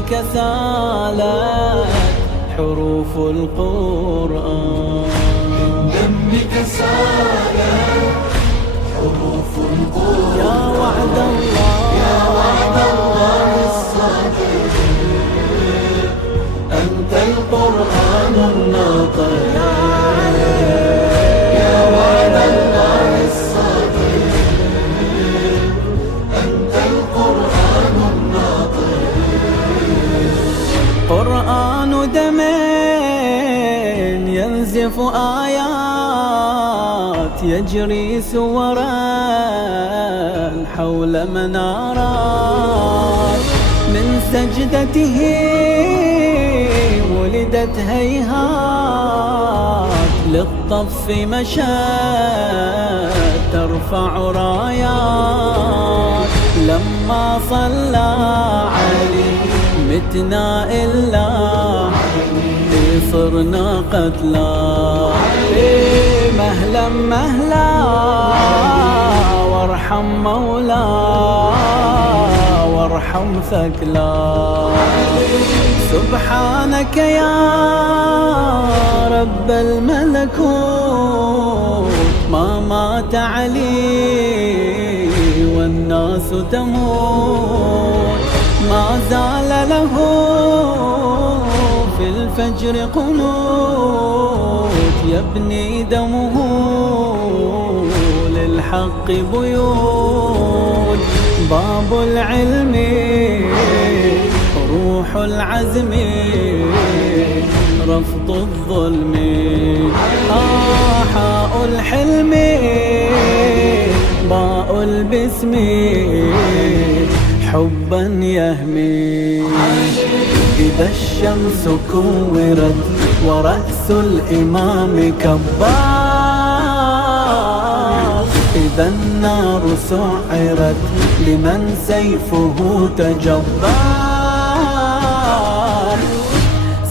دمك سالت حروف القرآن، من دمك سالت حروف القرآن. يا وعد الله، يا وعد الله الصادق، أنت القرآن الناطق. يا وعد الله الصادق، أنت القرآن الناطق. قرآن دمين ينزف آيات، يجري سورا حول منارات. من سجدته ولدت هيهات، للطف مشت ترفع رايات. لما صلى علي متنا إلا صرنا قتلى. مهلا مهلا وارحم مولا وارحم ثكلا. سبحانك يا رب الملكوت، ما مات علي والناس تموت. ما زال له في الفجر قنوت، يبني دمه للحق بيوت. باب العلم روح العزم، رفض الظلم. حاء الحلم باء البسم، حبا يهمي. إذا الشمس كورت ورأس الإمام كبار، إذا النار سعرت لمن سيفه تجبار.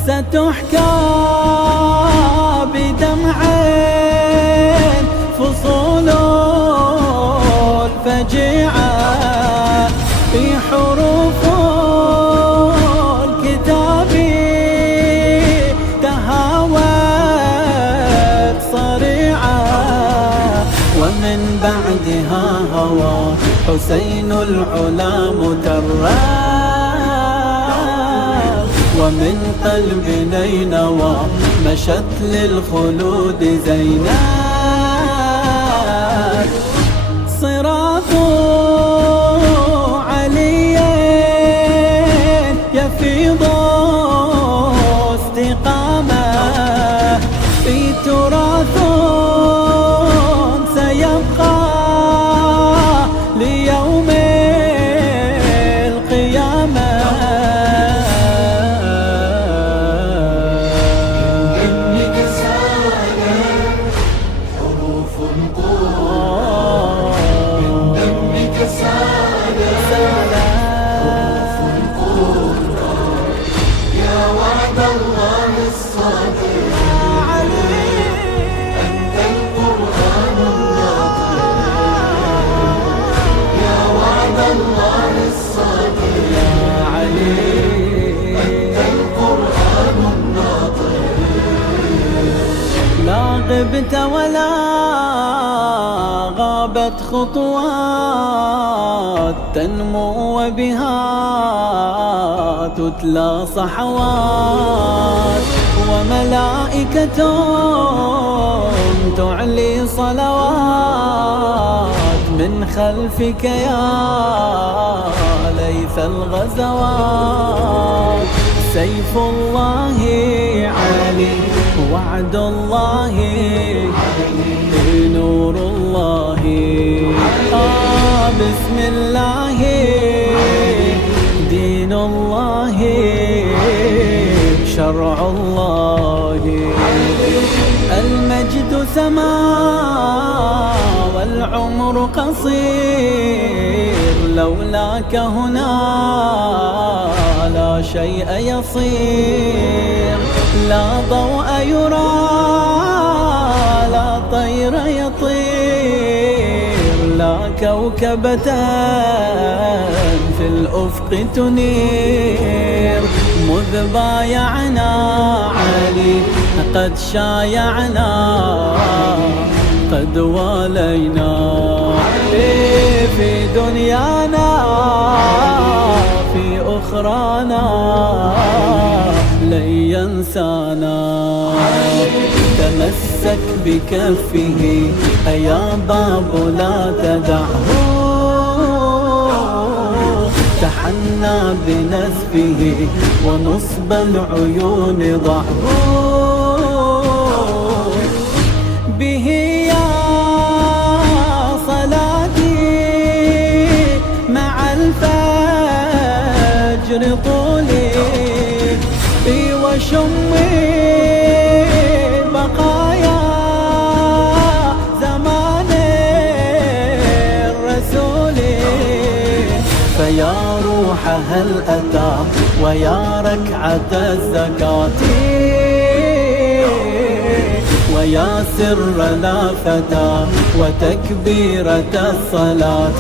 ستحكى بدمعين فصول الفجيعة، في حروف الكتاب تهاوت صريعة. ومن بعدها هوى حسين العلا متراب، ومن قلب نينوى مشت للخلود زينب. صراط عليين يفيض استقامة، في تراث سيبقى ليوم القيامة. إنك سالت حروف القرآن، من دمك سالت حروف القرآن. يا وعد الله الصادق، أنت القرآن الناطق. يا وعد الله الصادق، يا علي أنت القرآن الناطق. لا غبت ولا غابت خطوات، تنمو وبها تتلى صحوات. وملائكة تعلي صلوات، من خلفك يا ليث الغزوات. سيف الله علي، وعد الله نور الله. بسم الله دين الله، شرع الله. المجد سما والعمر قصير، لولاك هنا لا شيء يصير. لا ضوء يرى لا طير يطير، أغلى كوكبة في الأفق تنير. مذ بايعنا علي قد شايعنا قد والينا في دنيانا في أخرانا لن ينسانا. تمسك بكفه أيا باب لا تدعه، تحنى بنسبه ونصب العيون ضعه. به يا صلاتي مع الفجر طولي وشمي بقايا زمان الرسول. فيا روح هل أتى ويا ركعة الزكاة ويا سر لا فتى وتكبيرة الصلاة.